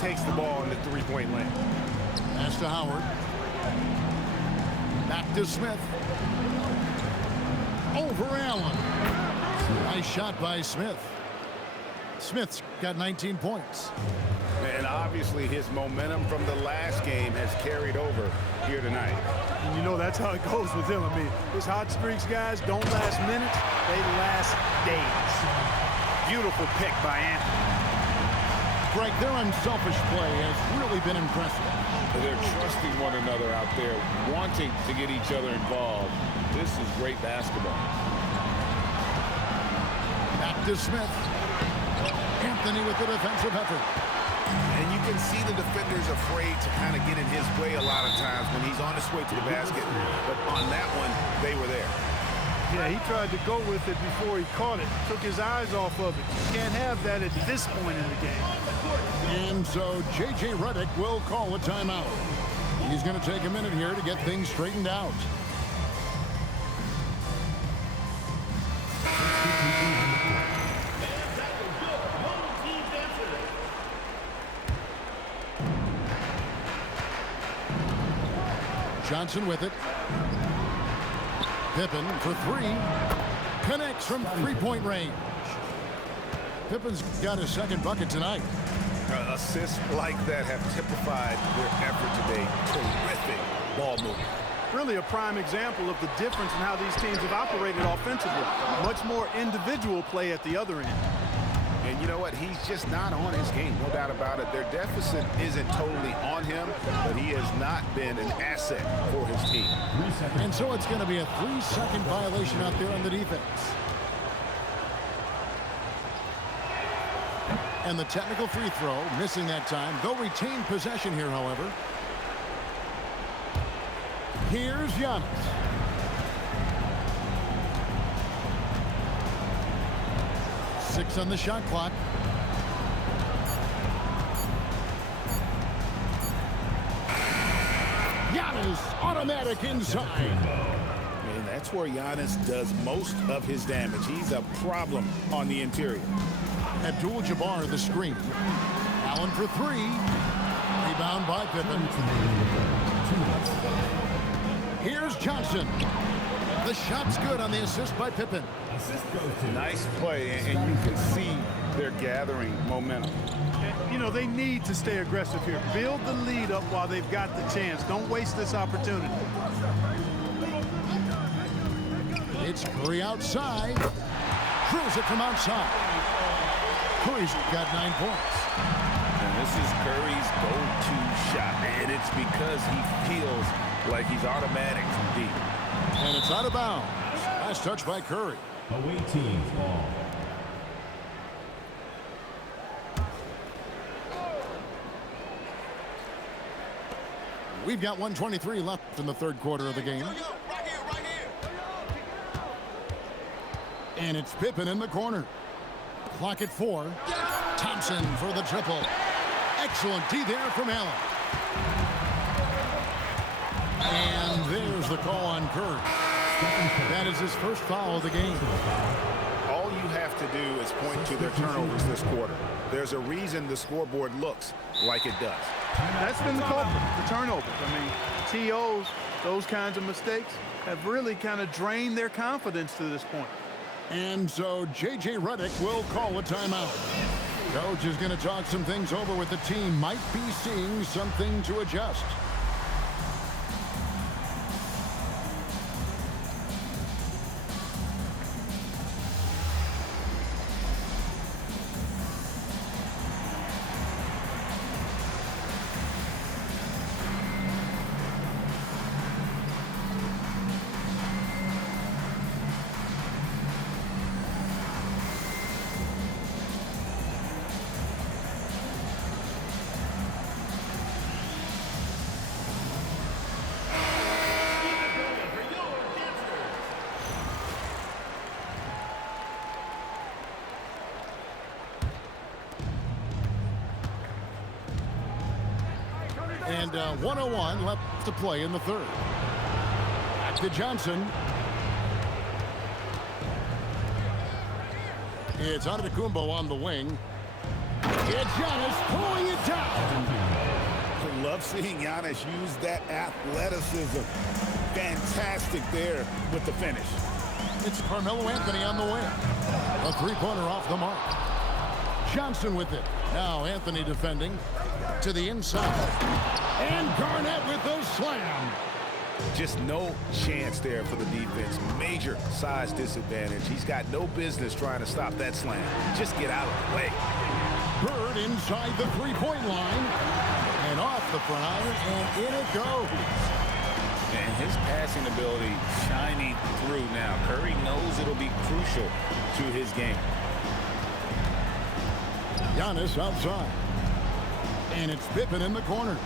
takes the ball in the three-point lane. Pass to Howard. Back to Smith. Over Allen. Nice shot by Smith. Smith's got 19 points. And obviously his momentum from the last game has carried over here tonight. And you know that's how it goes with him. I mean, his hot streaks, guys, don't last minutes. They last days. Beautiful pick by Anthony. Greg, their unselfish play has really been impressive. They're trusting one another out there, wanting to get each other involved. This is great basketball. Back to Smith. Anthony with the defensive effort. And you can see the defenders afraid to kind of get in his way a lot of times when he's on his way to the basket. But on that one, they were there. Yeah, he tried to go with it before he caught it. Took his eyes off of it. You can't have that at this point in the game. And so J.J. Redick will call a timeout. He's going to take a minute here to get things straightened out. Johnson with it. Pippen for three. Connects from three-point range. Pippen's got his second bucket tonight. Assists like that have typified their effort today. Terrific ball movement. Really a prime example of the difference in how these teams have operated offensively. Much more individual play at the other end. And you know what? He's just not on his game, no doubt about it. Their deficit isn't totally on him, but he has not been an asset for his team. And so it's going to be a 3-second violation out there on the defense. And the technical free throw, missing that time. They'll retain possession here, however. Here's Giannis. Six on the shot clock. Giannis automatic inside. And that's where Giannis does most of his damage. He's a problem on the interior. Abdul-Jabbar the screen. Allen for three. Rebound by Pippen. Here's Johnson. The shot's good on the assist by Pippen. Nice play, and you can see they're gathering momentum. And, you know, they need to stay aggressive here. Build the lead up while they've got the chance. Don't waste this opportunity. It's Curry outside. Throws it from outside. Curry's got 9 points. And this is Curry's go-to shot, and it's because he feels like he's automatic from deep. And it's out of bounds. Last touch by Curry. Away team's ball. We've got 1:23 left in the third quarter of the game. And it's Pippen in the corner. Clock at 4. Thompson for the triple. Excellent D there from Allen. And there's the call on Curry. That is his first foul of the game. All you have to do is point to their turnovers this quarter. There's a reason the scoreboard looks like it does. That's been the culprit, the turnovers. I mean, TOs, those kinds of mistakes have really kind of drained their confidence to this point. And so J.J. Redick will call a timeout. Coach is going to talk some things over with the team. Might be seeing something to adjust. And 1:01 left to play in the third. Back to Johnson. It's Antetokounmpo on the wing. It's Giannis pulling it down. love seeing Giannis use that athleticism. Fantastic there with the finish. It's Carmelo Anthony on the way. A three-pointer off the mark. Johnson with it. Now Anthony defending to the inside. And Garnett with the slam. Just no chance there for the defense. Major size disadvantage. He's got no business trying to stop that slam. Just get out of the way. Bird inside the three-point line. And off the front iron, and in it goes. And his passing ability shining through now. Curry knows it'll be crucial to his game. Giannis outside. And it's Pippen in the corner.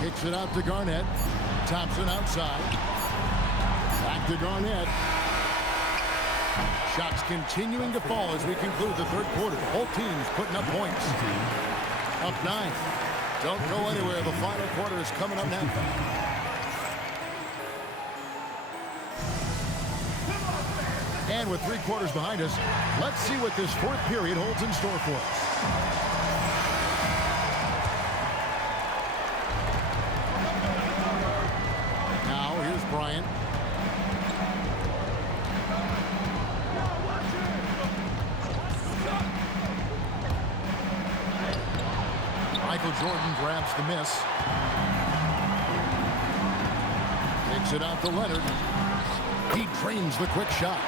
Kicks it out to Garnett. Thompson outside. Back to Garnett. Shots continuing to fall as we conclude the third quarter. Both teams putting up points. Up 9. Don't go anywhere. The final quarter is coming up next. And with 3 quarters behind us, let's see what this fourth period holds in store for us. Now, here's Bryant. Michael Jordan grabs the miss. Takes it out to Leonard. He drains the quick shot.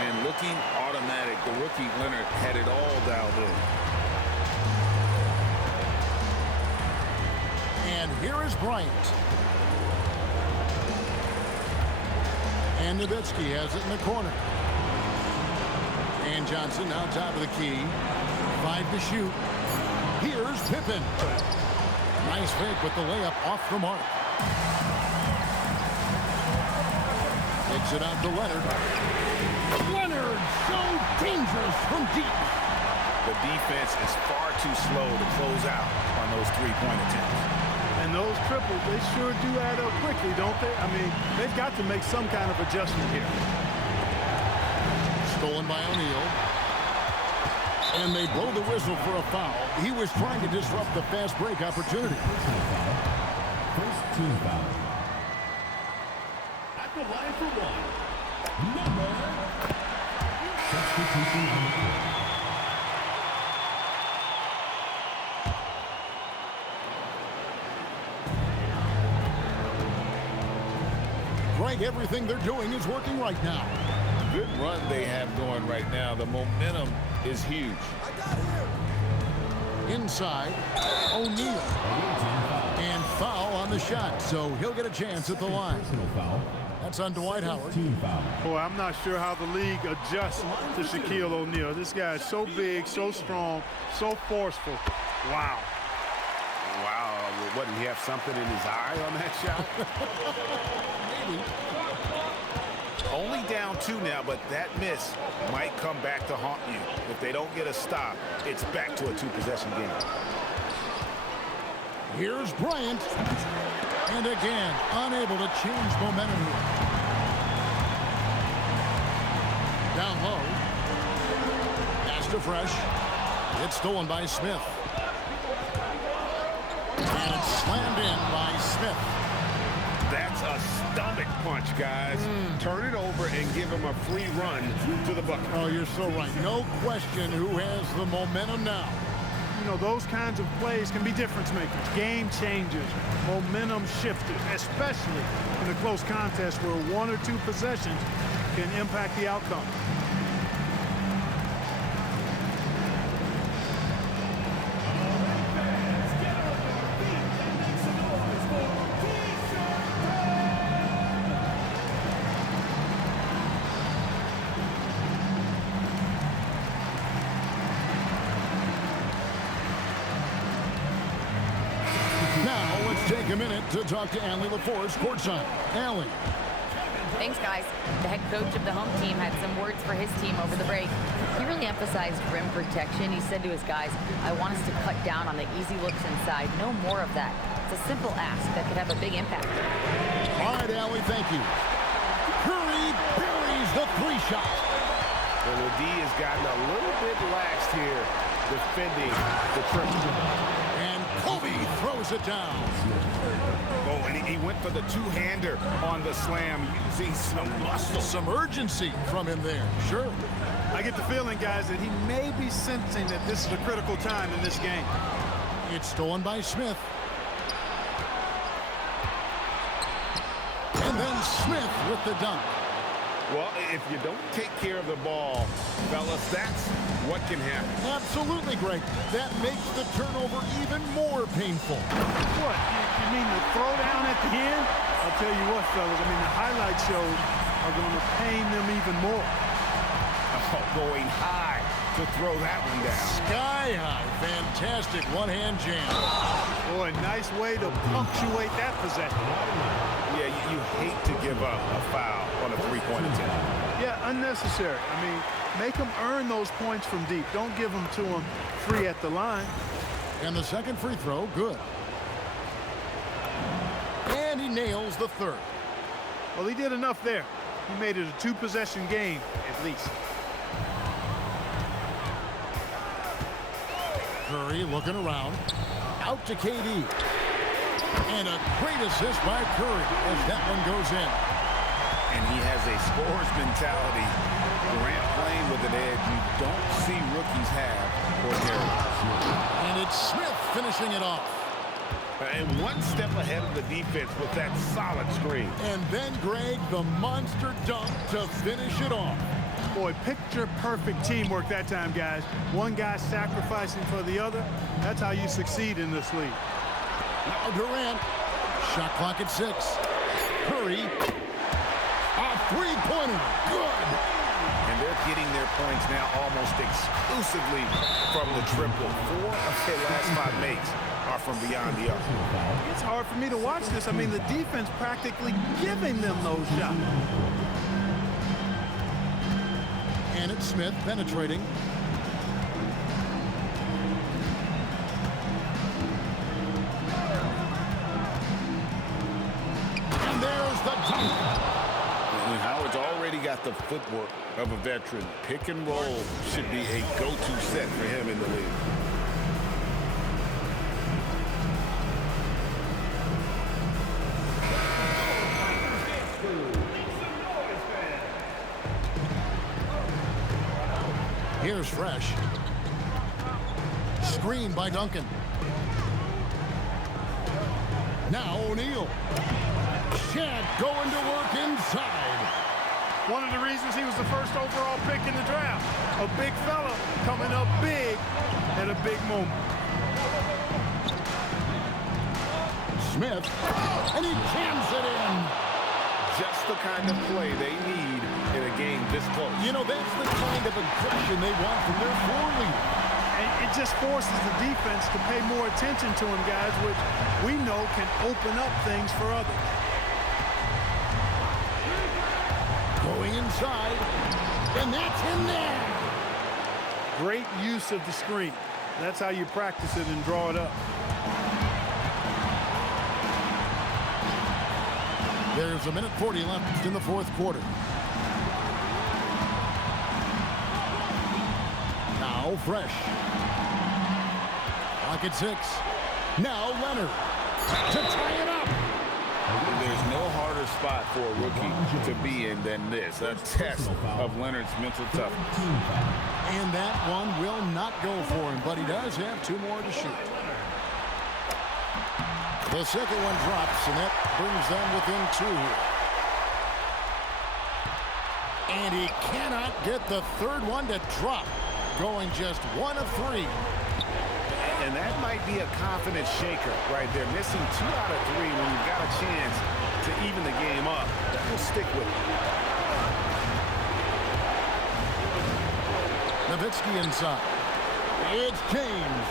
And looking automatic, the rookie Leonard had it all dialed in. And here is Bryant. And Nowitzki has it in the corner. And Johnson now top of the key. 5 to shoot. Here's Pippen. Nice fake with the layup off the mark. Takes it out to Leonard. Leonard, so dangerous from deep. The defense is far too slow to close out on those three-point attempts. And those triples, they sure do add up quickly, don't they? I mean, they've got to make some kind of adjustment here. Stolen by O'Neal. And they blow the whistle for a foul. He was trying to disrupt the fast break opportunity. First team foul. At the line for one. Number. Substitution on the court. Greg, everything they're doing is working right now. Good run they have going right now. The momentum is huge. Inside, O'Neal. And foul on the shot, so he'll get a chance at the line. Personal foul. That's on Dwight Howard. Team foul. Boy, I'm not sure how the league adjusts to Shaquille O'Neal. This guy is so big, so strong, so forceful. Wow. Wow. What, did he have something in his eye on that shot? Maybe. Only down 2 now, but that miss might come back to haunt you. If they don't get a stop, it's back to a 2-possession game. Here's Bryant. And again, unable to change momentum here. Down low. Pass to Fresh. It's stolen by Smith. And it's slammed in by Smith. That's a stomach punch, guys. Turn it over and give him a free run to the bucket. Oh, you're so right. No question who has the momentum now. You know, those kinds of plays can be difference makers, game changers, momentum shifters, especially in a close contest where 1 or 2 possessions can impact the outcome. Take a minute to talk to Allie LaForce courtside. Allie. Thanks, guys. The head coach of the home team had some words for his team over the break. He really emphasized rim protection. He said to his guys, I want us to cut down on the easy looks inside. No more of that. It's a simple ask that could have a big impact. All right, Allie, thank you. Curry buries the 3-shot. Well, the D has gotten a little bit lax here defending the triple. And Kobe throws throws it down. Oh, and he went for the two-hander on the slam, using some muscle. Some urgency from him there. Sure. I get the feeling, guys, that he may be sensing that this is a critical time in this game. It's stolen by Smith. And then Smith with the dunk. Well, if you don't take care of the ball, fellas, that's what can happen. Absolutely, Greg. That makes the turnover even more painful. What? You mean the throwdown at the end? I'll tell you what, fellas. I mean, the highlight shows are going to pain them even more. Oh, going high to throw that one down. Sky high. Fantastic one-hand jam. Boy, nice way to punctuate that possession. Yeah, you hate to give up a foul on a three-point attempt. Yeah, unnecessary. I mean, make them earn those points from deep. Don't give them to them free at the line. And the second free throw, good. And he nails the third. Well, he did enough there. He made it a two-possession game, at least. Curry looking around. Out to KD. And a great assist by Curry as that one goes in. And he has a scorer's mentality. Durant playing with an edge you don't see rookies have or carry. And it's Smith finishing it off. And one step ahead of the defense with that solid screen. And then, Greg, the monster dunk to finish it off. Boy, picture-perfect teamwork that time, guys. One guy sacrificing for the other. That's how you succeed in this league. Now Durant. Shot clock at 6. Curry. A three-pointer. Good. And they're getting their points now almost exclusively from the triple. 4 of their last 5 makes are from beyond the arc. It's hard for me to watch this. I mean, the defense practically giving them those shots. And it's Smith penetrating. And there's the dunk. And Howard's already got the footwork of a veteran. Pick and roll should be a go-to set for him in the league. Here's Fresh. Screen by Duncan. Now O'Neal. Shaq going to work inside. One of the reasons he was the first overall pick in the draft. A big fella coming up big at a big moment. Smith. And he jams it in. Just the kind of play they need in a game this close. You know, that's the kind of aggression they want from their floor leader. And it just forces the defense to pay more attention to him, guys, which we know can open up things for others. Going inside. And that's in there. Great use of the screen. That's how you practice it and draw it up. There's a minute 40 left in the fourth quarter. Now Fresh. Clock at 6. Now Leonard to tie it up. There's no harder spot for a rookie to be in than this. A test of Leonard's mental toughness. And that one will not go for him, but he does have 2 more to shoot. The second one drops, and that brings them within 2 here. And he cannot get the third one to drop, going just 1 of 3. And that might be a confidence shaker right there. Missing 2 out of 3 when you've got a chance to even the game up. That will stick with it. Nowitzki inside. It's James.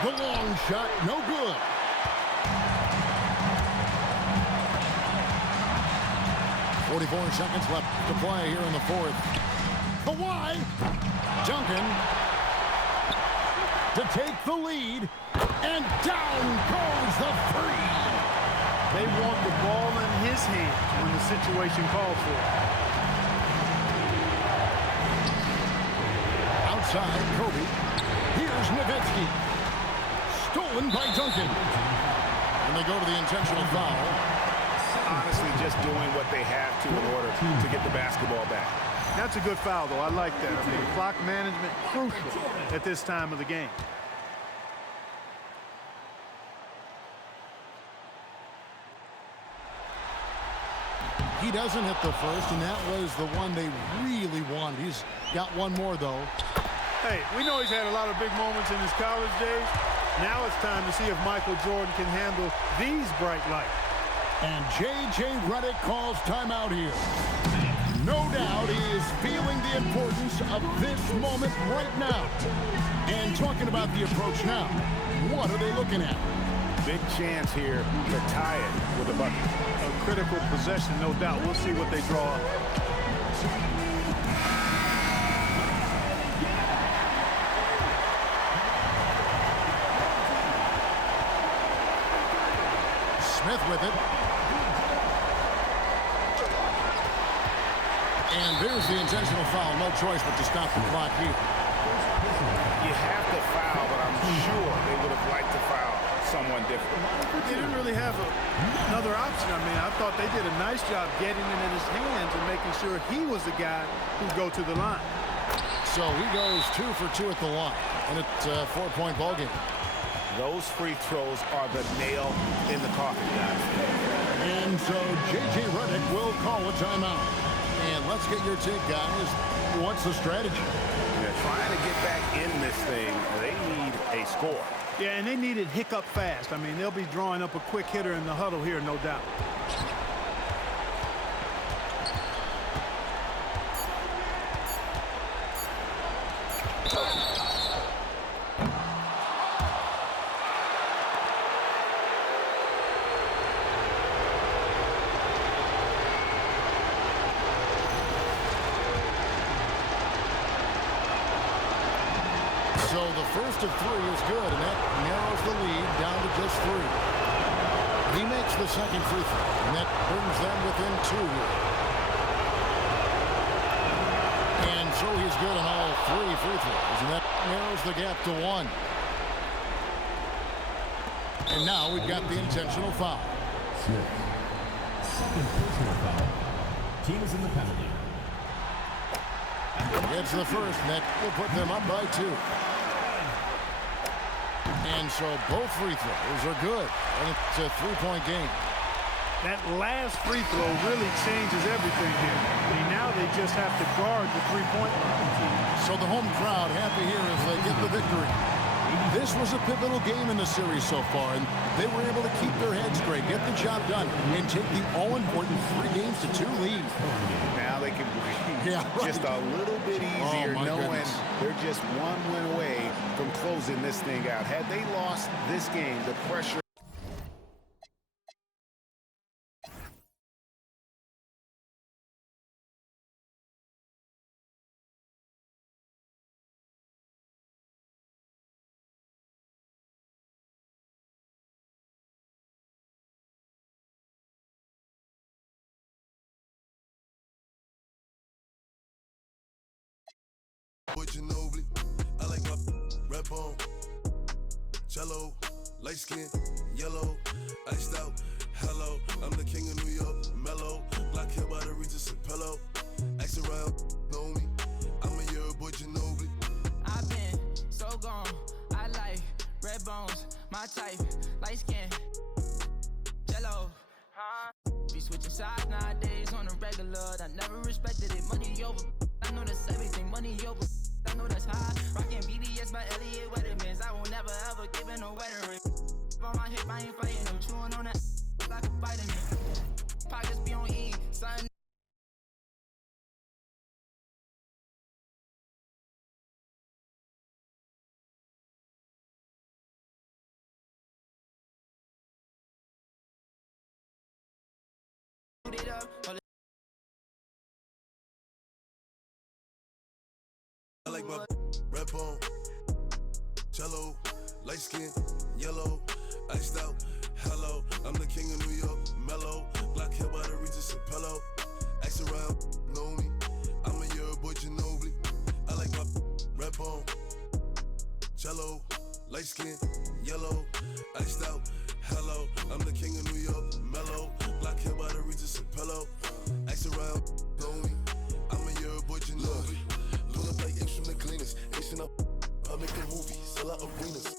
The long shot, no good. .44 seconds left to play here in the fourth. Kawhi. Duncan to take the lead. And down goes the 3. They want the ball in his hands when the situation calls for it. Outside, Kobe. Here's Nowitzki. Stolen by Duncan. And they go to the intentional foul. Honestly, just doing what they have to in order to get the basketball back. That's a good foul, though. I like that. I mean, clock management crucial at this time of the game. He doesn't hit the first, and that was the one they really wanted. He's got one more, though. Hey, we know he's had a lot of big moments in his college days. Now it's time to see if Michael Jordan can handle these bright lights. And J.J. Redick calls timeout here. No doubt he is feeling the importance of this moment right now. And talking about the approach now, what are they looking at? Big chance here to tie it with a bucket. A critical possession, no doubt. We'll see what they draw up. Smith with it. And there's the intentional foul. No choice but to stop the clock here. You have to foul, but I'm sure they would have liked to foul someone different. They didn't really have another option. I mean, I thought they did a nice job getting it in his hands and making sure he was the guy who'd go to the line. So he goes 2 for 2 at the line. And it's a 4-point ball game. Those free throws are the nail in the coffin, guys. And so J.J. Redick will call a timeout. And let's get your take, guys. What's the strategy? They're trying to get back in this thing. They need a score. Yeah, and they need it hiccup fast. I mean, they'll be drawing up a quick hitter in the huddle here, no doubt. So the first of 3 is good, and that narrows the lead down to just 3. He makes the second free throw, and that brings them within 2 here. And so he's good on all 3 free throws, and that narrows the gap to 1. And now we've got the intentional foul. Smith. Second personal foul. Team is in the penalty. Gets the first, and that will put them up by 2. And so both free throws are good, and it's a 3-point game. That last free throw really changes everything here. I mean, now they just have to guard the three-point line. So the home crowd happy here as they get the victory. This was a pivotal game in the series so far, and they were able to keep their heads straight, get the job done, and take the all-important 3-2 lead. Now they can breathe just a little bit easier knowing they're just one win away from closing this thing out. Had they lost this game, the pressure... Ginobili, I like my red bone, jello, light skin, yellow, iced out, hello, I'm the king of New York, mellow, black hair by the Regis and pillow, ask around, know me, I'm a year boy Ginobili. I've been so gone, I like red bones, my type, light skin, jello, be switching sides nowadays on a regular, I never respected it, money over, I know that's everything, money over. I know that's high. Rockin' BBS by Elliot Weathermans. I will never ever give it no wedding ring. On my hip, I ain't fighting. I'm chewing on that like a vitamin. Pockets be on E. Something. It up. I like my red bone, jello, light skin, yellow, iced out, hello. I'm the king of New York, mellow. Black hair by the Regis and pillow. Ask around, know me. I'm a year boy, Ginobili. I like my red bone, jello, light skin, yellow, iced out, hello. I'm the king of New York, mellow. Black hair by the Regis and pillow. Ask around, know me. I'm a year boy, Ginobili. Look up like apes from the cleaners. Asian up, I make a movie, sell out arenas.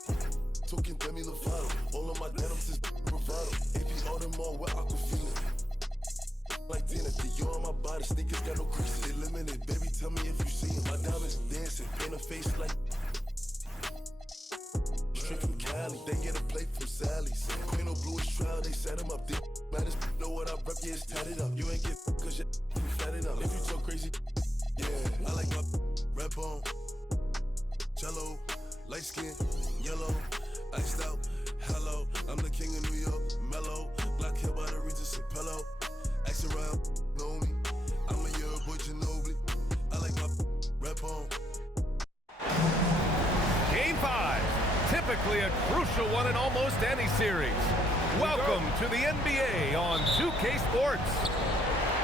Talking Demi Lovato, all of my denims is bravado. AP all them all with Aquafina. Like dinner, Dior on my body, sneakers got no creases. They limited, baby, tell me if you see it. My diamonds dancing, paint a face like straight from Cali. They get a plate from Sally's. Queen of Blue is trial, they set him up. They matters, know what I rep, yeah, it's tatted up. You ain't get cause you fatted up. If you talk crazy, yeah, I like my red bone, jello, light skin, yellow, iced out, hello. I'm the king of New York, mellow. Black hair by the Regis and pillow. Ask around, know me. I'm a year boy, Ginobili. I like my red bone. Game 5, typically a crucial one in almost any series. Welcome to the NBA on 2K Sports.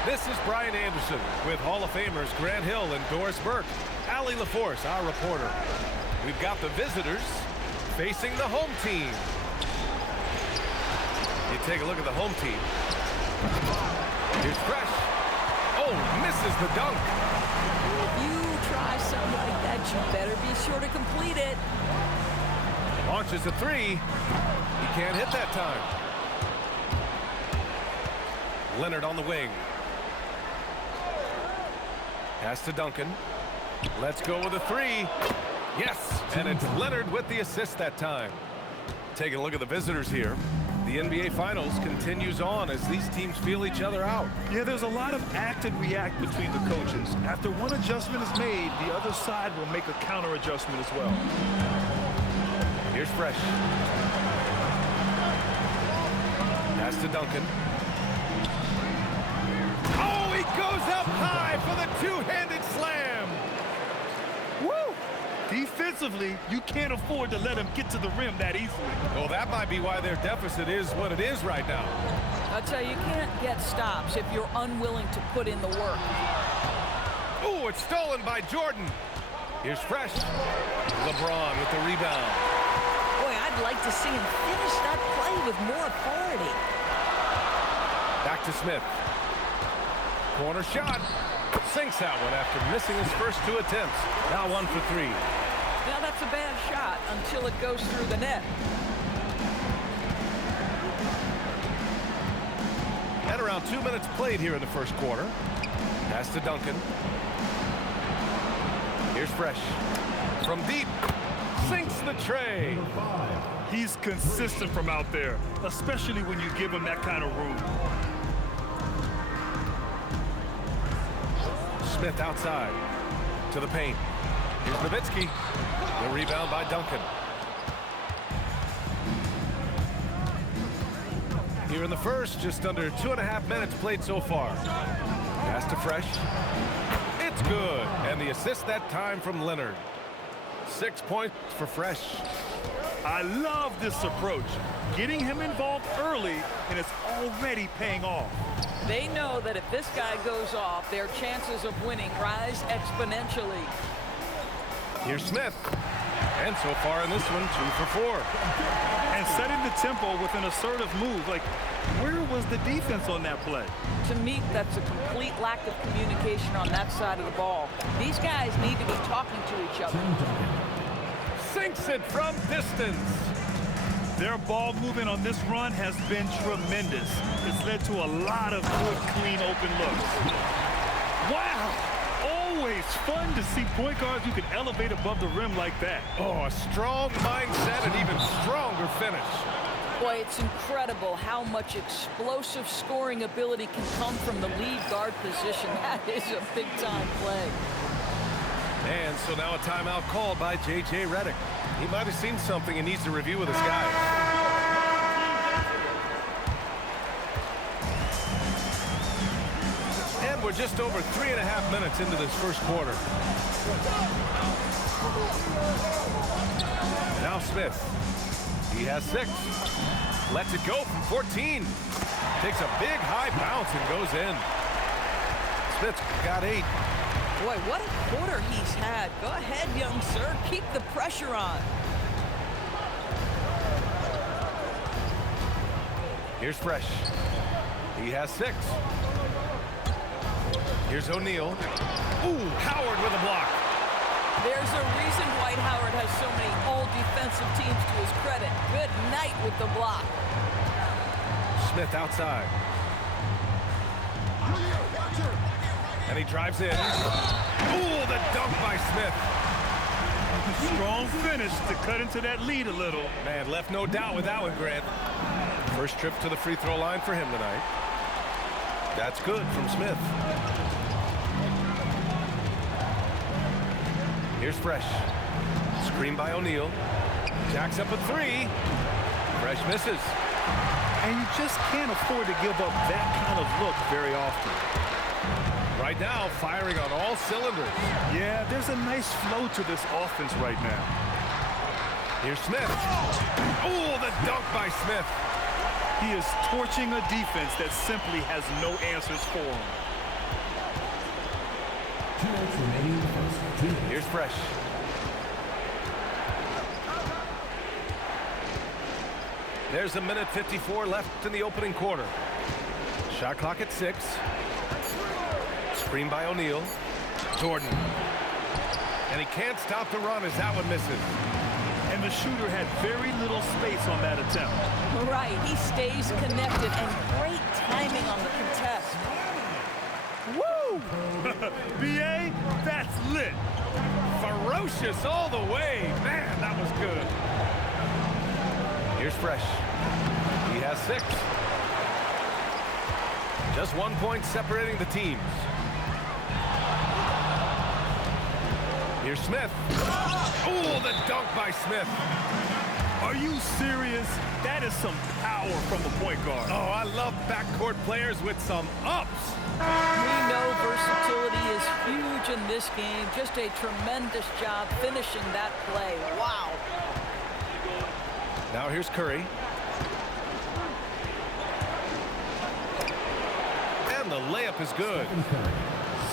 This is Brian Anderson with Hall of Famers Grant Hill and Doris Burke. Allie LaForce, our reporter. We've got the visitors facing the home team. You take a look at the home team. Here's Fresh. Oh, misses the dunk. If you try something like that, you better be sure to complete it. Launches a three. He can't hit that time. Leonard on the wing. Pass to Duncan. Let's go with a three. Yes, and it's Leonard with the assist that time. Taking a look at the visitors here. The NBA Finals continues on as these teams feel each other out. Yeah, there's a lot of act and react between the coaches. After one adjustment is made, the other side will make a counter adjustment as well. Here's Fresh. Pass to Duncan. Oh, he goes up high for the two-handed slam. Woo! Defensively, you can't afford to let him get to the rim that easily. Well, that might be why their deficit is what it is right now. I'll tell you, you can't get stops if you're unwilling to put in the work. Oh, it's stolen by Jordan. Here's Fresh. LeBron with the rebound. Boy, I'd like to see him finish that play with more authority. Back to Smith. Corner shot. Sinks that one after missing his first two attempts. Now 1 for 3. Now that's a bad shot until it goes through the net. At around 2 minutes played here in the first quarter. Pass to Duncan. Here's Fresh. From deep. Sinks the tray. He's consistent from out there, especially when you give him that kind of room. Smith outside to the paint. Here's Nowitzki. The rebound by Duncan. Here in the first, just under 2.5 minutes played so far. Pass to Fresh. It's good. And the assist that time from Leonard. 6 points for Fresh. I love this approach. Getting him involved early, and it's already paying off. They know that if this guy goes off, their chances of winning rise exponentially. Here's Smith. And so far in this one, 2 for 4. And setting the tempo with an assertive move. Like, where was the defense on that play? To me, that's a complete lack of communication on that side of the ball. These guys need to be talking to each other. Sinks it from distance. Their ball movement on this run has been tremendous. It's led to a lot of good, clean, open looks. Wow! Always fun to see point guards who can elevate above the rim like that. Oh, a strong mindset and even stronger finish. Boy, it's incredible how much explosive scoring ability can come from the lead guard position. That is a big-time play. And so now a timeout called by J.J. Redick. He might have seen something and needs to review with his guys. And we're just over 3.5 minutes into this first quarter. Now Smith. He has 6. Lets it go from 14. Takes a big high bounce and goes in. Smith's got 8. Boy, what a quarter he's had. Go ahead, young sir. Keep the pressure on. Here's Fresh. He has 6. Here's O'Neal. Ooh, Howard with a block. There's a reason Dwight Howard has so many all-defensive teams to his credit. Good night with the block. Smith outside. And he drives in. Ooh, the dunk by Smith. Strong finish to cut into that lead a little. Man, left no doubt with that one, Grant. First trip to the free throw line for him tonight. That's good from Smith. Here's Fresh. Screen by O'Neal. Jacks up a 3. Fresh misses. And you just can't afford to give up that kind of look very often. Right now, firing on all cylinders. Yeah, there's a nice flow to this offense right now. Here's Smith. Oh, the dunk by Smith. He is torching a defense that simply has no answers for him. 2 minutes remaining in the first. 2 minutes. Here's Fresh. There's 1:54 left in the opening quarter. Shot clock at 6. Screen by O'Neal. Jordan. And he can't stop the run as that one misses. And the shooter had very little space on that attempt. Right, he stays connected and great timing on the contest. Woo! B.A., that's lit. Ferocious all the way. Man, that was good. Here's Fresh. He has 6. Just 1 point separating the teams. Here's Smith. Oh, the dunk by Smith. Are you serious? That is some power from a point guard. Oh, I love backcourt players with some ups. We know versatility is huge in this game. Just a tremendous job finishing that play. Wow. Now here's Curry. And the layup is good.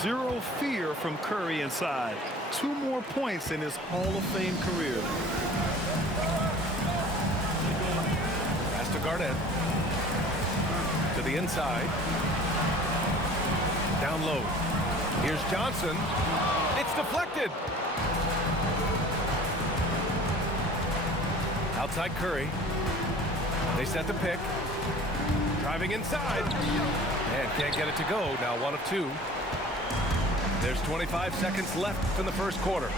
Zero fear from Curry inside. 2 more points in his Hall of Fame career. Pass to Garnett. To the inside. Down low. Here's Johnson. It's deflected. Outside Curry. They set the pick. Driving inside. And can't get it to go. Now 1 of 2. There's 25 seconds left in the first quarter.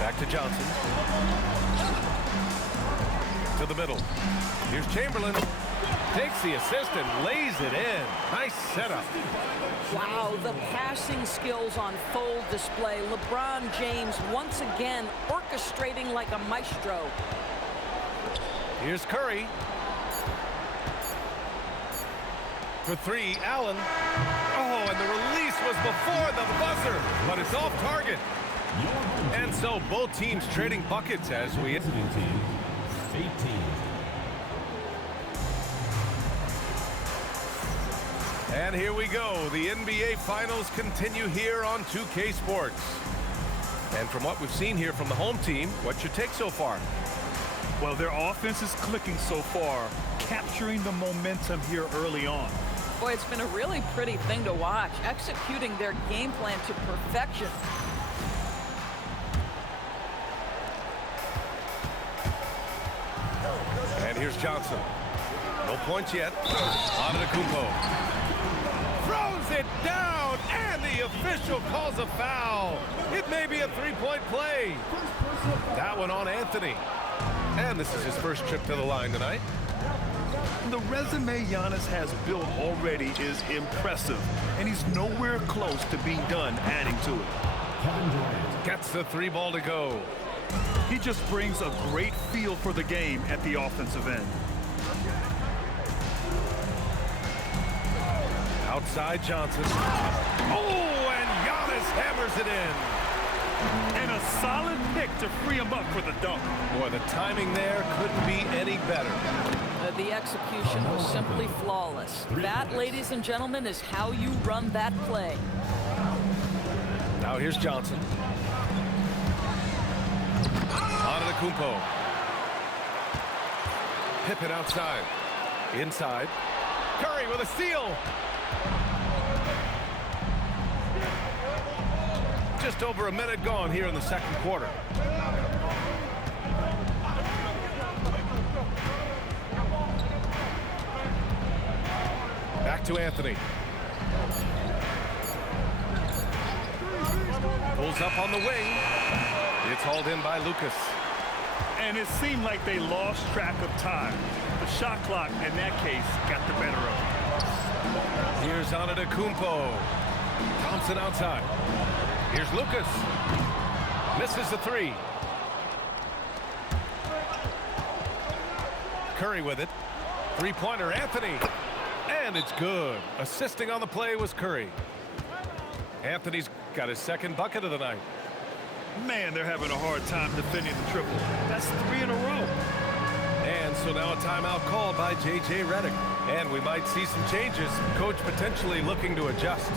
Back to Johnson. To the middle. Here's Chamberlain. Takes the assist and lays it in. Nice setup. Wow, the passing skills on full display. LeBron James once again orchestrating like a maestro. Here's Curry. For 3, Allen. Oh, and the release was before the buzzer, but it's off target. And so both teams trading buckets as we... 18. And here we go. The NBA Finals continue here on 2K Sports. And from what we've seen here from the home team, what's your take so far? Well, their offense is clicking so far, capturing the momentum here early on. Boy, it's been a really pretty thing to watch, executing their game plan to perfection. And here's Johnson. No points yet. Antetokounmpo throws it down, and the official calls a foul. It may be a 3-point play. That one on Anthony. And this is his first trip to the line tonight. The resume Giannis has built already is impressive, and he's nowhere close to being done adding to it. Kevin Durant gets the 3 ball to go. He just brings a great feel for the game at the offensive end. Outside Johnson. Oh, and Giannis hammers it in. And a solid pick to free him up for the dunk. Boy, the timing there couldn't be any better. The execution was simply flawless. That, ladies and gentlemen, is how you run that play. Now here's Johnson. Antetokounmpo. Pippen outside. Inside. Curry with a steal. Just over a minute gone here in the second quarter. Back to Anthony. Pulls up on the wing. It's hauled in by Lucas. And it seemed like they lost track of time. The shot clock, in that case, got the better of them. Here's Antetokounmpo. Thompson outside. Here's Lucas. Misses the three. Curry with it. Three-pointer, Anthony. And it's good. Assisting on the play was Curry. Anthony's got his second bucket of the night. Man, they're having a hard time defending the triple. That's 3 in a row. And so now a timeout called by J.J. Redick. And we might see some changes. Coach potentially looking to adjust.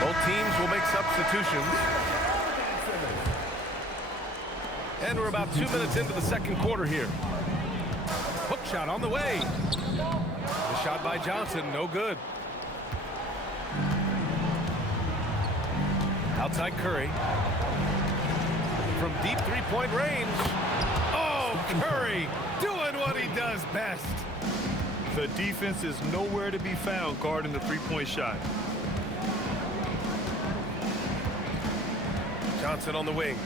Both teams will make substitutions. And we're about 2 minutes into the second quarter here. Hook shot on the way. The shot by Johnson, no good. Outside Curry. From deep three-point range. Oh, Curry doing what he does best. The defense is nowhere to be found guarding the three-point shot. Johnson on the wing.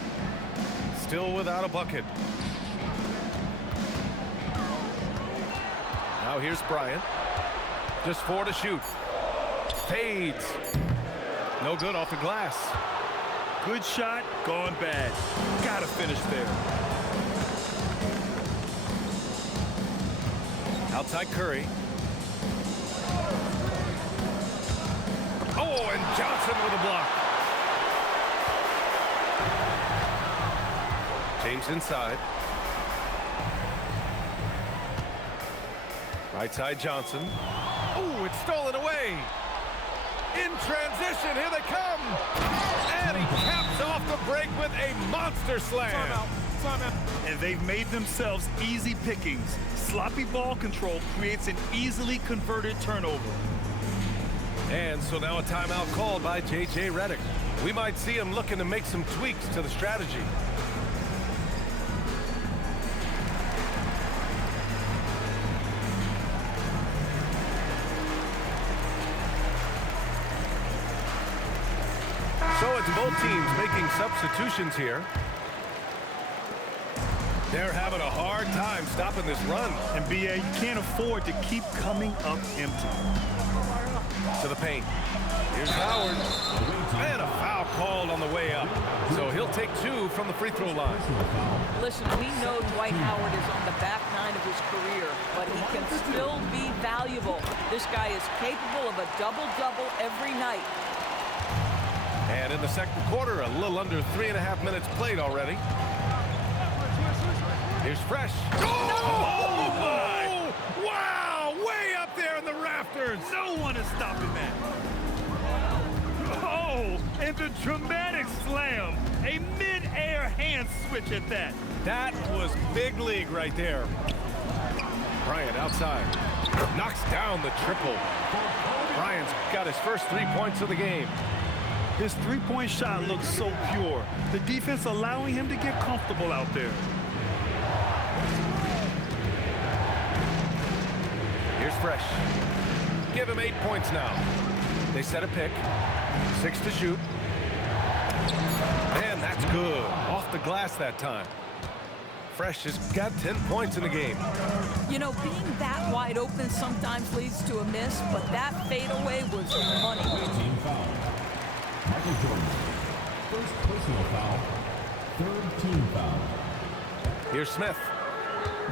Still without a bucket. Now here's Bryant. Just 4 to shoot. Fades. No good off the glass. Good shot, gone bad. Gotta finish there. Outside Curry. Oh, and Johnson with a block. James inside. Right side Johnson. Oh, it's stolen away. In transition, here they come. And he caps off the break with a monster slam. Timeout. And they've made themselves easy pickings. Sloppy ball control creates an easily converted turnover. And so now a timeout called by J.J. Redick. We might see him looking to make some tweaks to the strategy. So it's both teams making substitutions here. They're having a hard time stopping this run. And B.A., you can't afford to keep coming up empty. To the paint. Here's Howard. And a foul called on the way up. So he'll take 2 from the free throw line. Listen, we know Dwight Howard is on the back 9 of his career, but he can still be valuable. This guy is capable of a double-double every night. And in the second quarter, a little under 3.5 minutes played already. Here's Fresh. Oh my! Wow! Way up there in the rafters. No one is stopping that. Oh, and the dramatic slam. A mid-air hand switch at that. That was big league right there. Bryant outside. Knocks down the triple. Bryant's got his first 3 points of the game. His three-point shot looks so pure. The defense allowing him to get comfortable out there. Here's Fresh. Give him 8 points now. They set a pick. 6 to shoot. And that's good. Off the glass that time. Fresh has got 10 points in the game. You know, being that wide open sometimes leads to a miss, but that fadeaway was money. Team foul. Michael Jordan. First personal foul. Third team foul. Here's Smith.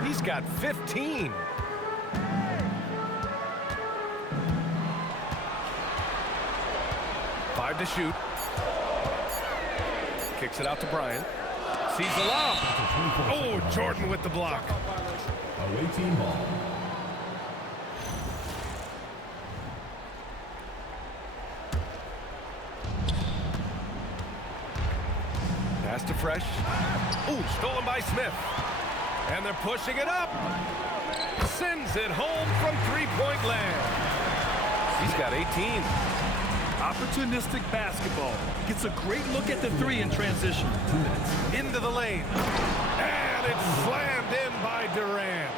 He's got 15. 5 to shoot. Kicks it out to Bryant. Sees the lob. Oh, Jordan with the block. Away team ball. Pass to Fresh. Ooh, stolen by Smith. And they're pushing it up. Sends it home from three-point land. He's got 18. Opportunistic basketball. Gets a great look at the three in transition. Into the lane. And it's slammed in by Durant.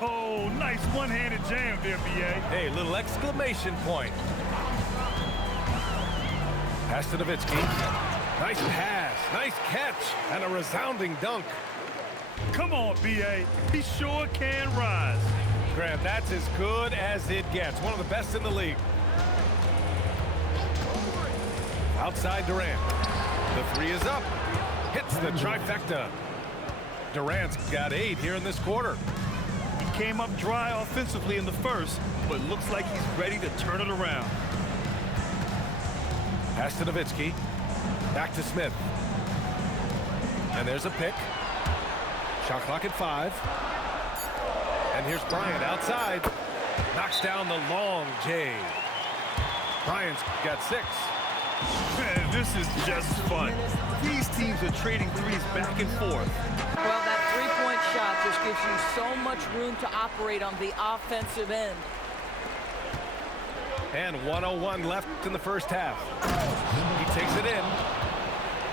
Oh, nice one-handed jam there, B.A. Hey, little exclamation point. Pass to Nowitzki. Nice pass, nice catch, and a resounding dunk. Come on, B.A. He sure can rise. Grant, that's as good as it gets. One of the best in the league. Outside Durant. The three is up. Hits the trifecta. Durant's got 8 here in this quarter. He came up dry offensively in the first, but looks like he's ready to turn it around. Pass to Nowitzki. Back to Smith. And there's a pick. Shot clock at 5. And here's Bryant outside. Knocks down the long J. Bryant's got 6. Man, this is just fun. These teams are trading threes back and forth. Well, that three-point shot just gives you so much room to operate on the offensive end. And 1:01 left in the first half. He takes it in.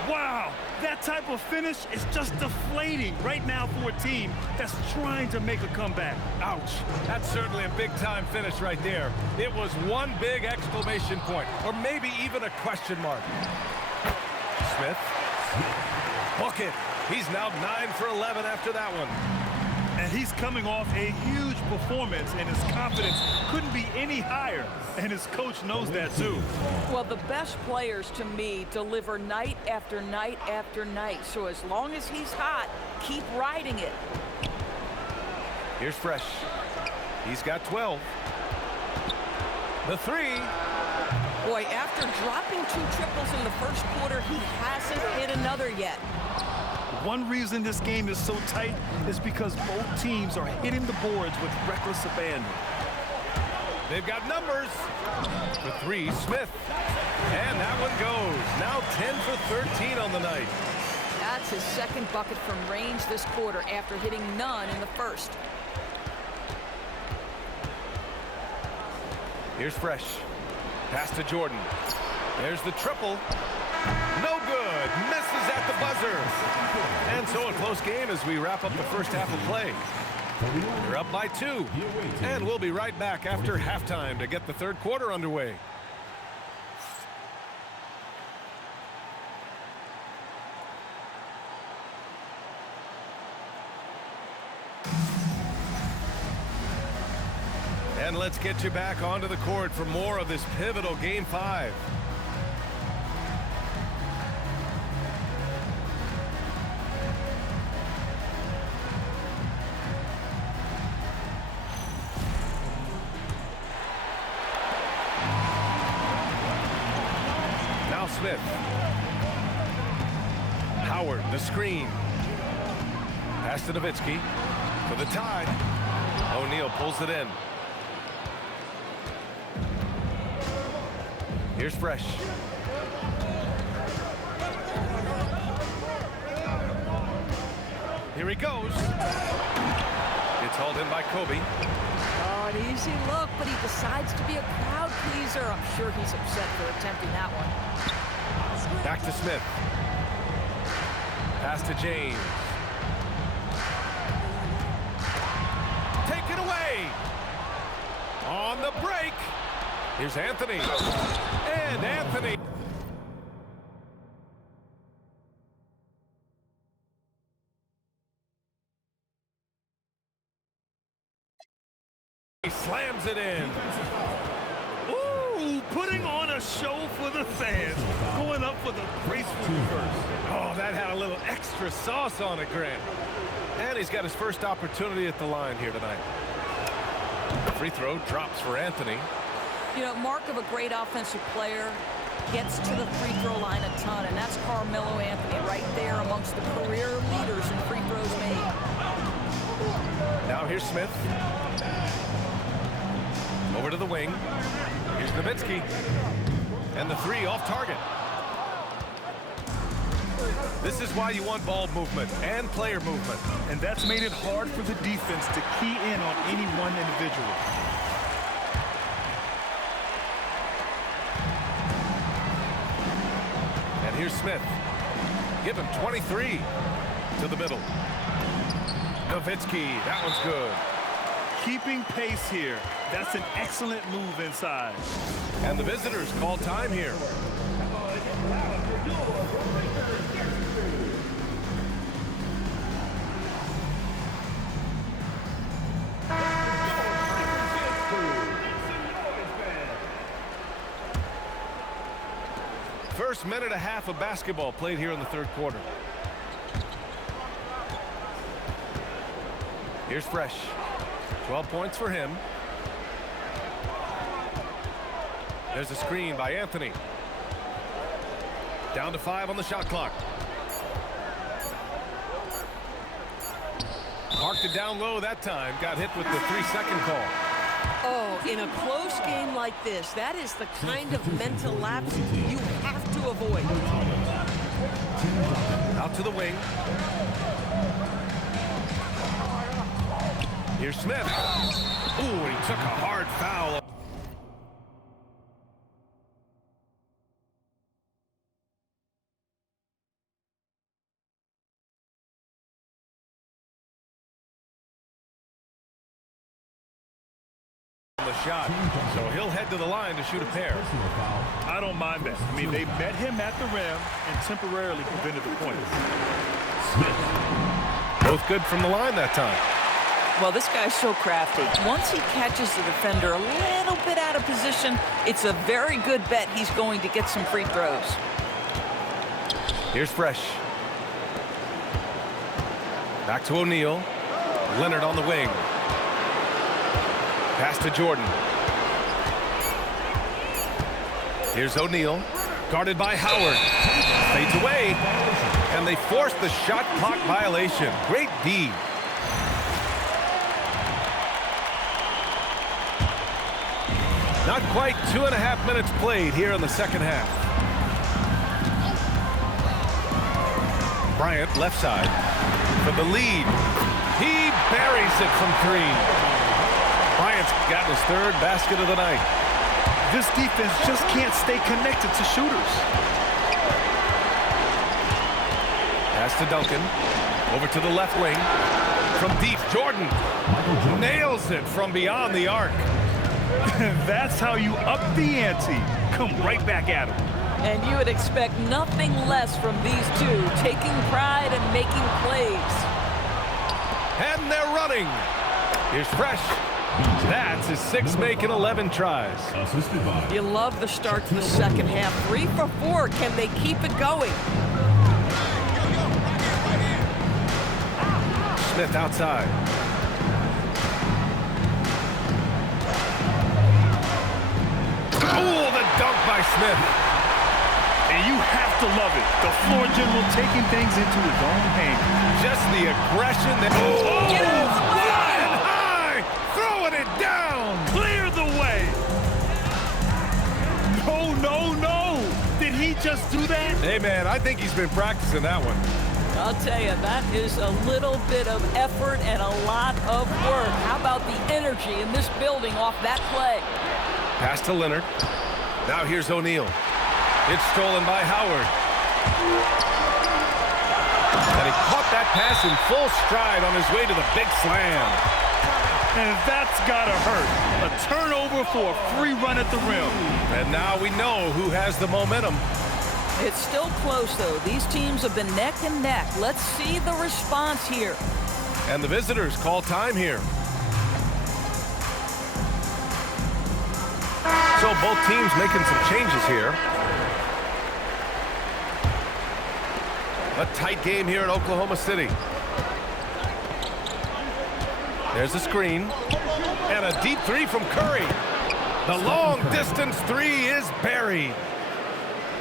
Wow, that type of finish is just deflating right now for a team that's trying to make a comeback. Ouch. That's certainly a big-time finish right there. It was one big exclamation point, or maybe even a question mark. Smith. Bucket. He's now 9 for 11 after that one. And he's coming off a huge performance, and his confidence couldn't be any higher. And his coach knows that, too. Well, the best players, to me, deliver night after night after night. So as long as he's hot, keep riding it. Here's Fresh. He's got 12. The three. Boy, after dropping 2 triples in the first quarter, he hasn't hit another yet. One reason this game is so tight is because both teams are hitting the boards with reckless abandon. They've got numbers. The three, Smith. And that one goes. Now 10 for 13 on the night. That's his second bucket from range this quarter after hitting none in the first. Here's Fresh. Pass to Jordan. There's the triple. No good. Misses at the buzzer. And so a close game as we wrap up the first half of play. They're up by 2. And we'll be right back after halftime to get the third quarter underway. And let's get you back onto the court for more of this pivotal Game 5. Now Smith. Howard, the screen. Pass to Nowitzki for the tie. O'Neal pulls it in. Here's Fresh. Here he goes. It's hauled in by Kobe. Oh, an easy look, but he decides to be a crowd pleaser. I'm sure he's upset for attempting that one. Back to Smith. Pass to James. Take it away. On the break. Here's Anthony. And Anthony. He slams it in. Ooh, putting on a show for the fans. Going up for the graceful reverse. Oh, that had a little extra sauce on it, Grant. And he's got his first opportunity at the line here tonight. The free throw drops for Anthony. You know, mark of a great offensive player, gets to the free throw line a ton, and that's Carmelo Anthony right there amongst the career leaders in free throws made. Now here's Smith. Over to the wing. Here's Nowitzki. And the three off target. This is why you want ball movement and player movement. And that's made it hard for the defense to key in on any one individual. And here's Smith. Give him 23 to the middle. Nowitzki, that one's good. Keeping pace here. That's an excellent move inside. And the visitors call time here. First minute and a half of basketball played here in the third quarter. Here's Fresh. 12 points for him. There's a screen by Anthony. Down to 5 on the shot clock. Marked it down low that time. Got hit with the 3-second call. Oh, in a close game like this, that is the kind of mental lapse you have to avoid. Out to the wing. Here's Smith. Ooh, and he took a hard foul. The shot, so he'll head to the line to shoot a pair. I don't mind that. I mean, they met him at the rim and temporarily prevented the points. Both good from the line that time. Well, this guy's so crafty. Once he catches the defender a little bit out of position, it's a very good bet he's going to get some free throws. Here's Fresh. Back to O'Neal. Leonard on the wing. Pass to Jordan. Here's O'Neal. Guarded by Howard. Fades away. And they force the shot clock violation. Great D. Not quite 2.5 minutes played here in the second half. Bryant left side for the lead. He buries it from 3. Bryant's got his 3rd basket of the night. This defense just can't stay connected to shooters. Pass to Duncan. Over to the left wing. From deep, Jordan nails it from beyond the arc. That's how you up the ante. Come right back at him. And you would expect nothing less from these two, taking pride and making plays. And they're running. Here's Fresh. That's his 6th make in 11 tries. You love the start to the second half. 3 for 4. Can they keep it going? Smith outside. Oh, the dunk by Smith. And you have to love it. The floor general taking things into his own hands. Just the aggression that... Oh, get out of the way! Flying high! Throwing it down! Clear the way! No, no, no! Did he just do that? Hey, man, I think he's been practicing that one. I'll tell you, that is a little bit of effort and a lot of work. How about the energy in this building off that play? Pass to Leonard. Now here's O'Neal. It's stolen by Howard. And he caught that pass in full stride on his way to the big slam. And that's gotta hurt. A turnover for a free run at the rim. And now we know who has the momentum. It's still close, though. These teams have been neck and neck. Let's see the response here. And the visitors call time here. So both teams making some changes here. A tight game here in Oklahoma City. There's a screen. And a deep 3 from Curry. The long distance three is buried.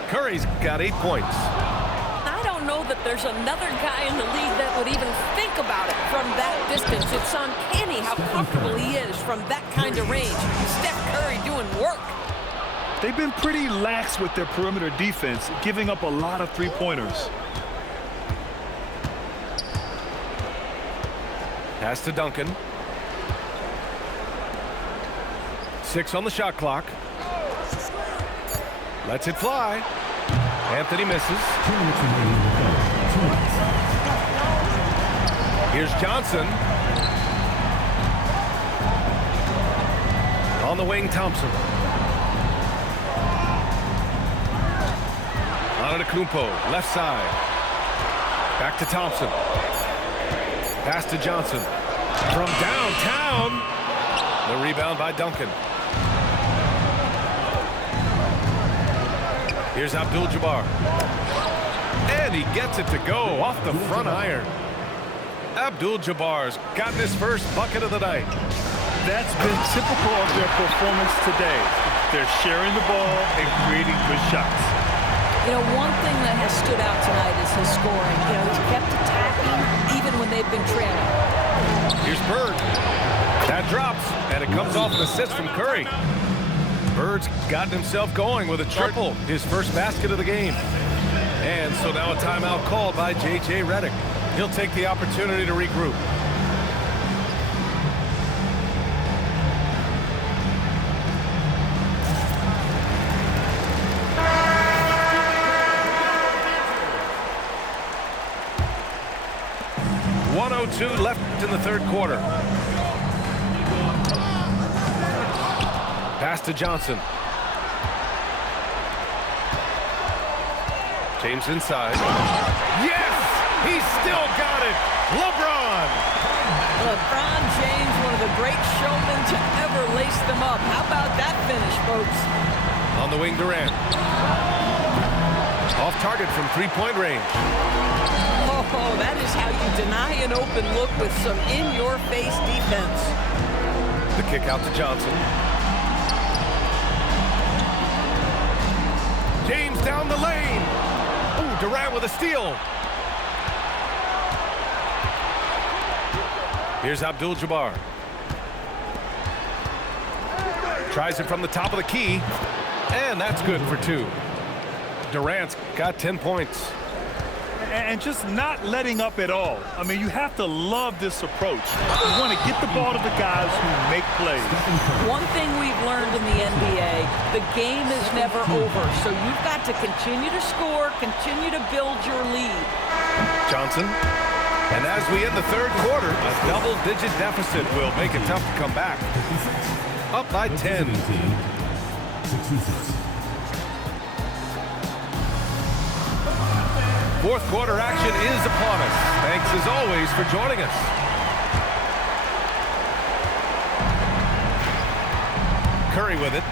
Curry's got 8 points. I don't know that there's another guy in the league that would even think about it from that distance. It's uncanny how comfortable he is from that kind of range. Steph Curry doing work. They've been pretty lax with their perimeter defense, giving up a lot of three-pointers. Pass to Duncan. 6 on the shot clock. Lets it fly. Anthony misses. Here's Johnson. On the wing, Thompson. Antetokounmpo, left side. Back to Thompson. Pass to Johnson. From downtown. The rebound by Duncan. Here's Abdul-Jabbar. And he gets it to go off the front iron. Abdul-Jabbar's gotten his first bucket of the night. That's been typical of their performance today. They're sharing the ball and creating good shots. You know, one thing that has stood out tonight is his scoring. You know, he's kept attacking even when they've been trailing. Here's Bird. That drops, and it comes off an assist from Curry. Bird's gotten himself going with a triple, his first basket of the game. And so now a timeout called by J.J. Redick. He'll take the opportunity to regroup. .102 left in the third quarter. Pass to Johnson. James inside. Yes! He's still got it! LeBron! LeBron James, one of the great showmen to ever lace them up. How about that finish, folks? On the wing, Durant. Off target from three-point range. Oh, that is how you deny an open look with some in-your-face defense. The kick out to Johnson. James down the lane. Ooh, Durant with a steal. Here's Abdul-Jabbar. Tries it from the top of the key. And that's good for 2. Durant's got 10 points. And just not letting up at all. I mean, you have to love this approach. You want to get the ball to the guys who make plays. One thing we've learned in the NBA, the game is never over. So you've got to continue to score, continue to build your lead. Johnson. And as we end the third quarter, a double-digit deficit will make it tough to come back. Up by 10. 66. Fourth quarter action is upon us. Thanks as always for joining us. Curry with it.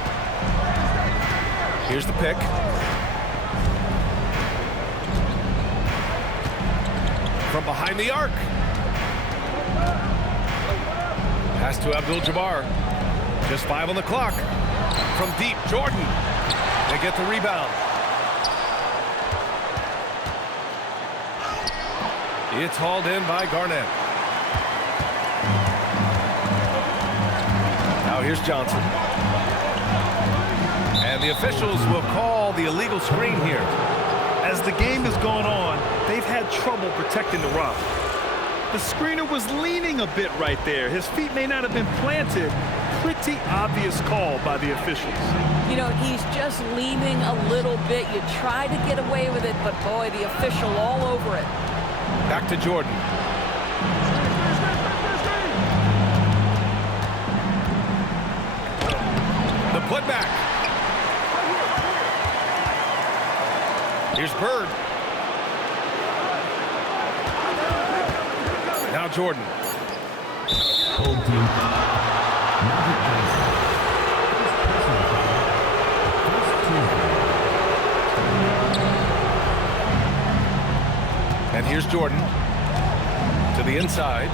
Here's the pick. From behind the arc. Pass to Abdul-Jabbar. Just 5 on the clock. From deep, Jordan. They get the rebound. It's hauled in by Garnett. Now here's Johnson. And the officials will call the illegal screen here. As the game has gone on, they've had trouble protecting the rock. The screener was leaning a bit right there. His feet may not have been planted. Pretty obvious call by the officials. You know, he's just leaning a little bit. You try to get away with it, but boy, the official all over it. Back to Jordan. The putback. Here's Bird. Now Jordan. Home team. Magic Johnson. Personal foul. First team. And here's Jordan to the inside.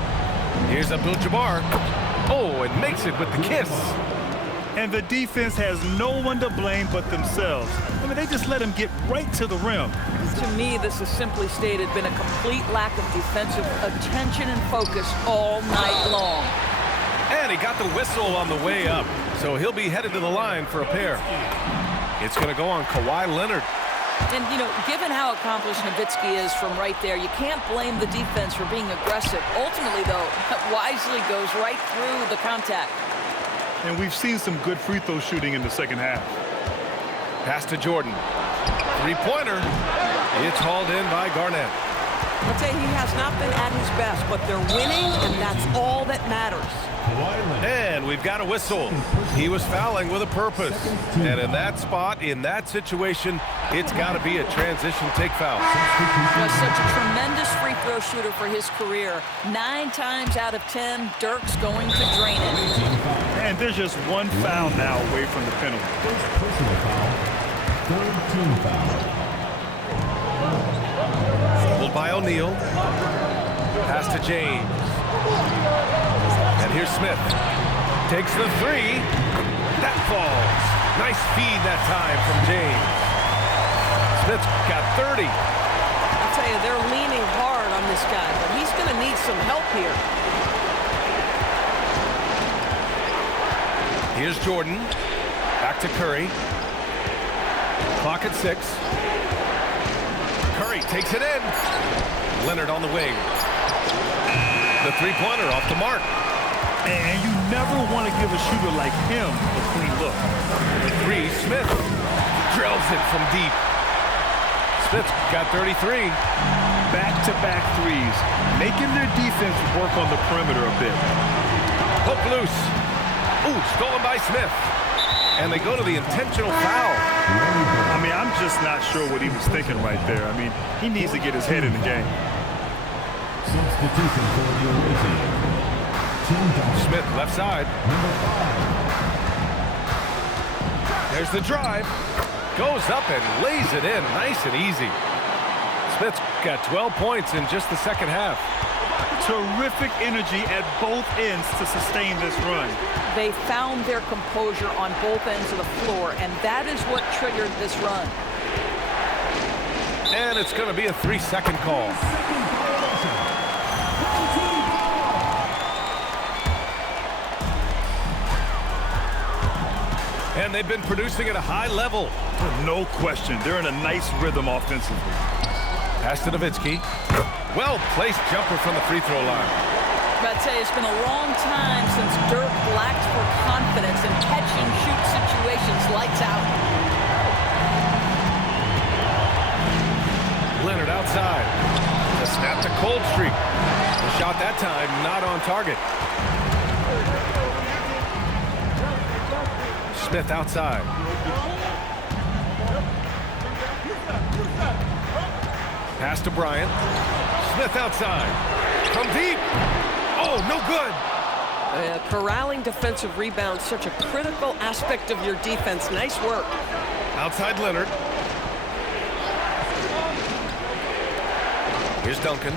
Here's Abdul-Jabbar. Oh, and makes it with the kiss. And the defense has no one to blame but themselves. I mean, they just let him get right to the rim. To me, this has simply stated been a complete lack of defensive attention and focus all night long. And he got the whistle on the way up, so he'll be headed to the line for a pair. It's going to go on Kawhi Leonard. And, you know, given how accomplished Nowitzki is from right there, you can't blame the defense for being aggressive. Ultimately, though, wisely goes right through the contact. And we've seen some good free throw shooting in the second half. Pass to Jordan. Three-pointer. It's hauled in by Garnett. I'd say he has not been at his best, but they're winning, and that's all that matters. And we've got a whistle. He was fouling with a purpose. And in that spot, in that situation, it's got to be a transition take foul. Was such a tremendous free throw shooter for his career. 9 times out of 10, Dirk's going to drain it. And there's just one foul now away from the penalty. First personal foul. Third team foul. Pulled by O'Neal. Pass to James. And here's Smith. Takes the three. That falls. Nice feed that time from James. Smith's got 30. I'll tell you, they're leaning hard on this guy, but he's going to need some help here. Here's Jordan. Back to Curry. Clock at 6. Curry takes it in. Leonard on the wing. The three-pointer off the mark. And you never want to give a shooter like him a clean look. The three, Smith drills it from deep. Smith's got 33. Back-to-back threes, making their defense work on the perimeter a bit. Hook loose. Ooh, stolen by Smith. And they go to the intentional foul. I mean, I'm just not sure what he was thinking right there. I mean, he needs to get his head in the game. Substitution for the away team. Smith left side. There's the drive. Goes up and lays it in nice and easy. Smith's got 12 points in just the second half. Terrific energy at both ends to sustain this run. They found their composure on both ends of the floor, and that is what triggered this run. And it's going to be a 3-second call. And they've been producing at a high level. No question. They're in a nice rhythm offensively. Pass to Nowitzki. Well-placed jumper from the free throw line. I'd say it's been a long time since Dirk lacked for confidence in catch-and-shoot situations lights out. Leonard outside. The snap to cold streak. The shot that time not on target. Smith outside. Pass to Bryant. Smith outside. From deep. Oh, no good. Corralling defensive rebounds, such a critical aspect of your defense. Nice work. Outside Leonard. Here's Duncan.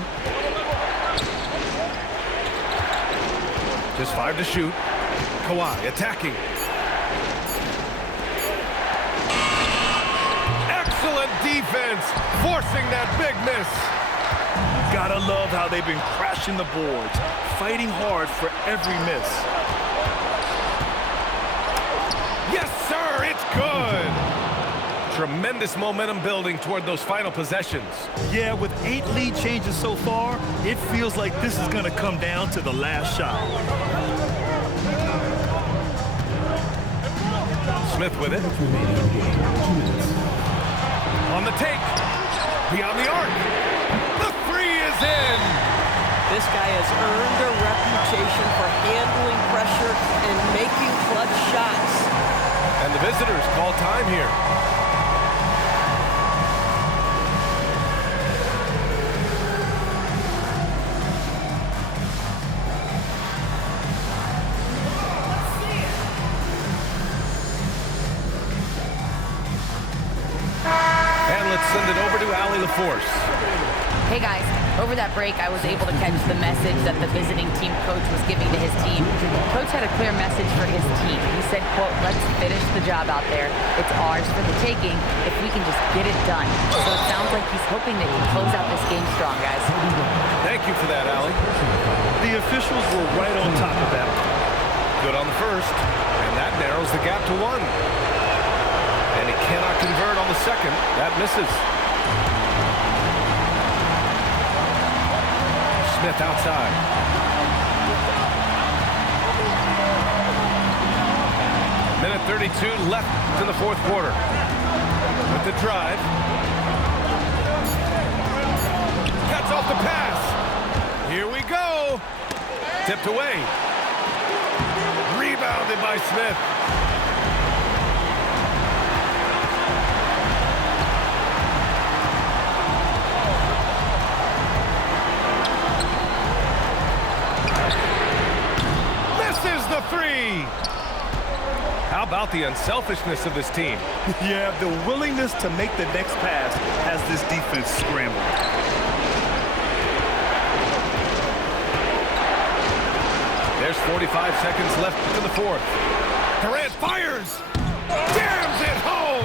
Just 5 to shoot. Kawhi attacking. Excellent defense, forcing that big miss. Gotta love how they've been crashing the boards, fighting hard for every miss. Yes, sir, it's good. Tremendous momentum building toward those final possessions. Yeah, with 8 lead changes so far, it feels like this is gonna come down to the last shot. Smith with it. On the take. Beyond the arc. The three is in. This guy has earned a reputation for handling pressure and making clutch shots. And the visitors call time here. And let's send it over to Allie LaForce. Hey guys, Over that break, I was able to catch the message that the visiting team coach was giving to his team. Coach had a clear message for his team. He said, quote, let's finish the job out there. It's ours for the taking if we can just get it done. So it sounds like he's hoping that he can close out this game strong, guys. Thank you for that, Allie. The officials were right on top of that. Good on the first, and that narrows the gap to 1. And he cannot convert on the second. That misses. Smith outside. Minute 32 left in the fourth quarter. With the drive. Cuts off the pass. Here we go. Tipped away. Rebounded by Smith. Misses the three. How about the unselfishness of this team? Yeah, the willingness to make the next pass has this defense scrambled. There's 45 seconds left in the fourth. Durant fires! Jams it home!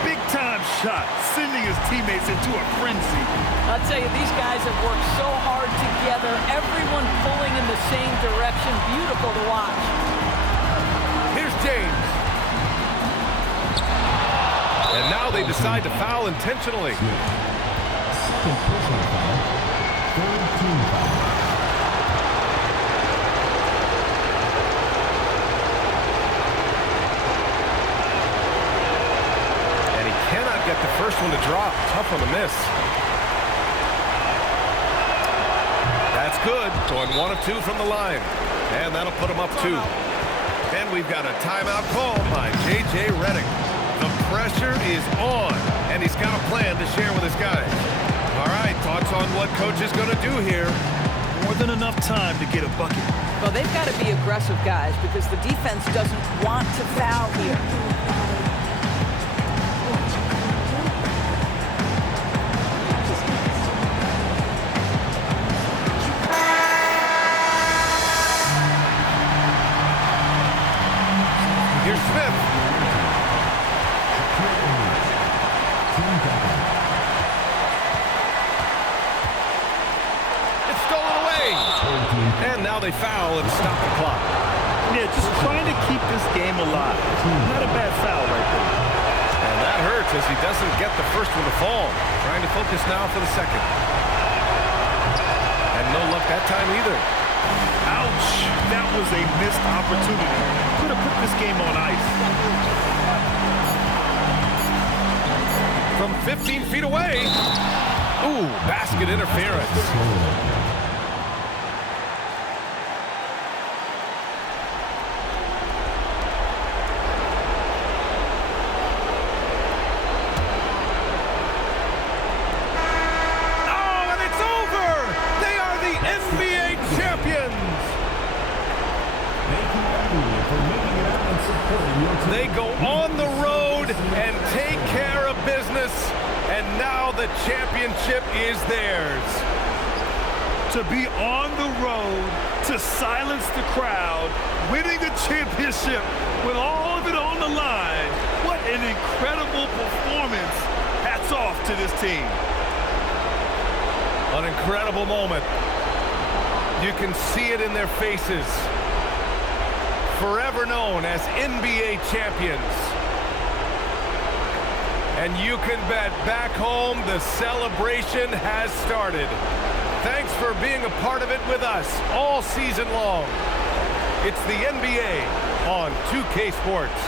Big-time shot, sending his teammates into a frenzy. I'll tell you, these guys have worked so hard together. Everyone pulling in the same direction. Beautiful to watch. Here's James. And now they decide to foul intentionally. Second personal foul. Third team foul. Get the first one to drop. Tough on the miss. That's good. Going 1 of 2 from the line. And that'll put him up 2. And we've got a timeout call by J.J. Redick. The pressure is on. And he's got a plan to share with his guys. All right, thoughts on what coach is going to do here? More than enough time to get a bucket. Well, they've got to be aggressive, guys, because the defense doesn't want to foul here. Here's Smith. It's stolen away. And now they foul and stop the clock. Yeah, just trying to keep this game alive. Not a bad foul right there. And that hurts as he doesn't get the first one to fall. Trying to focus now for the second. And no luck that time either. Ouch! That was a missed opportunity. Could have put this game on ice. From 15 feet away. Ooh, basket interference. They go on the road and take care of business, and now the championship is theirs. To be on the road, to silence the crowd, winning the championship with all of it on the line. What an incredible performance. Hats off to this team. An incredible moment. You can see it in their faces. Forever known as NBA champions. And you can bet back home the celebration has started. Thanks for being a part of it with us all season long. It's the NBA on 2K Sports.